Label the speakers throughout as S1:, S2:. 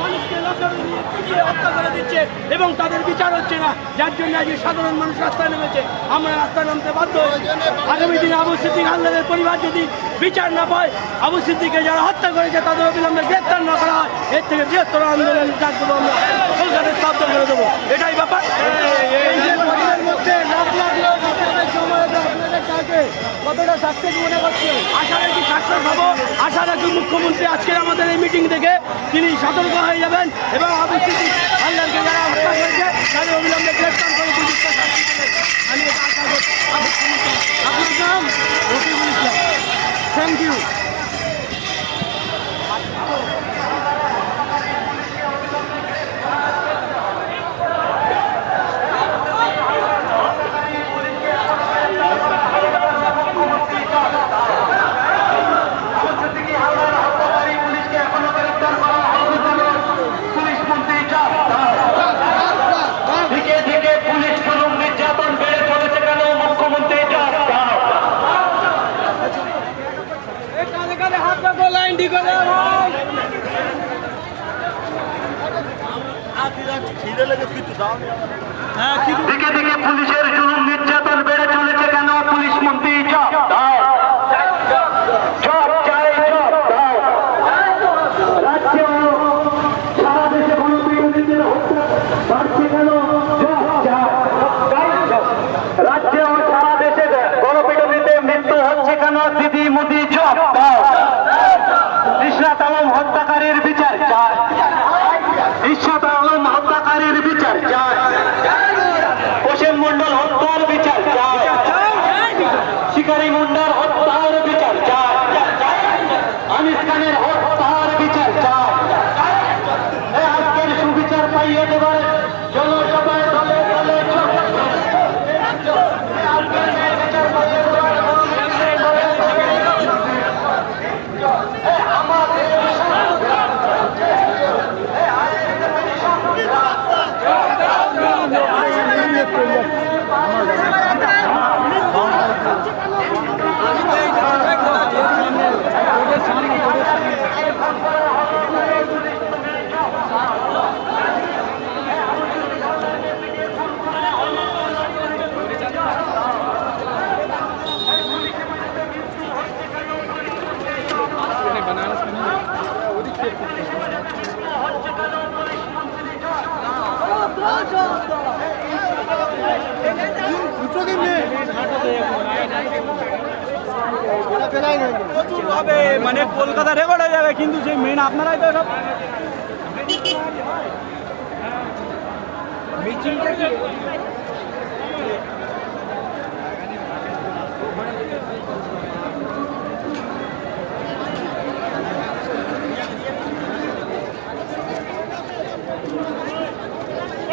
S1: মানুষকে হত্যা করে দিচ্ছে এবং তাদের বিচার হচ্ছে না। যার জন্য আজকে সাধারণ মানুষ রাস্তায় নেমেছে। আমরা রাস্তায় নামতে বাধ্য হয়েছি। আগামী দিনে আবু সিদ্দিক হালদারের পরিবার যদি বিচার না পায়, আবু সিদ্দিকে যারা হত্যা করেছে, তাদের অবিলম্বে গ্রেপ্তার না করা হয়। এর থেকে বৃহত্তর আন্দোলন ডাক দেবো আমরা। কলকাতার শব্দ করে দেবো। এটাই ব্যাপার। সাকসেস মনে করছি। আশা রাখি সাকসেস হব। আশা রাখি মুখ্যমন্ত্রী আজকের আমাদের এই মিটিং দেখে তিনি সতর্ক হয়ে যাবেন এবং আবু আল্লাহকে যারা হত্যা করেছে, তাদের অবিলম্বে গ্রেপ্তার
S2: দিকে দিকে পুলিশের জুলুম শিকারী মুন্ডার হত্যার বিচার চায় খানের হত্যার বিচার চায় আজকের সুবিচার পাইয়ে দেবার জনসভায় দলে
S1: মানে কলকাতা রেকর্ড হয়ে যাবে কিন্তু সেই মেন আপনারাই তো সব মিছিলটা কি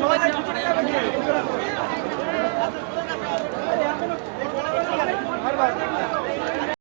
S1: সবাই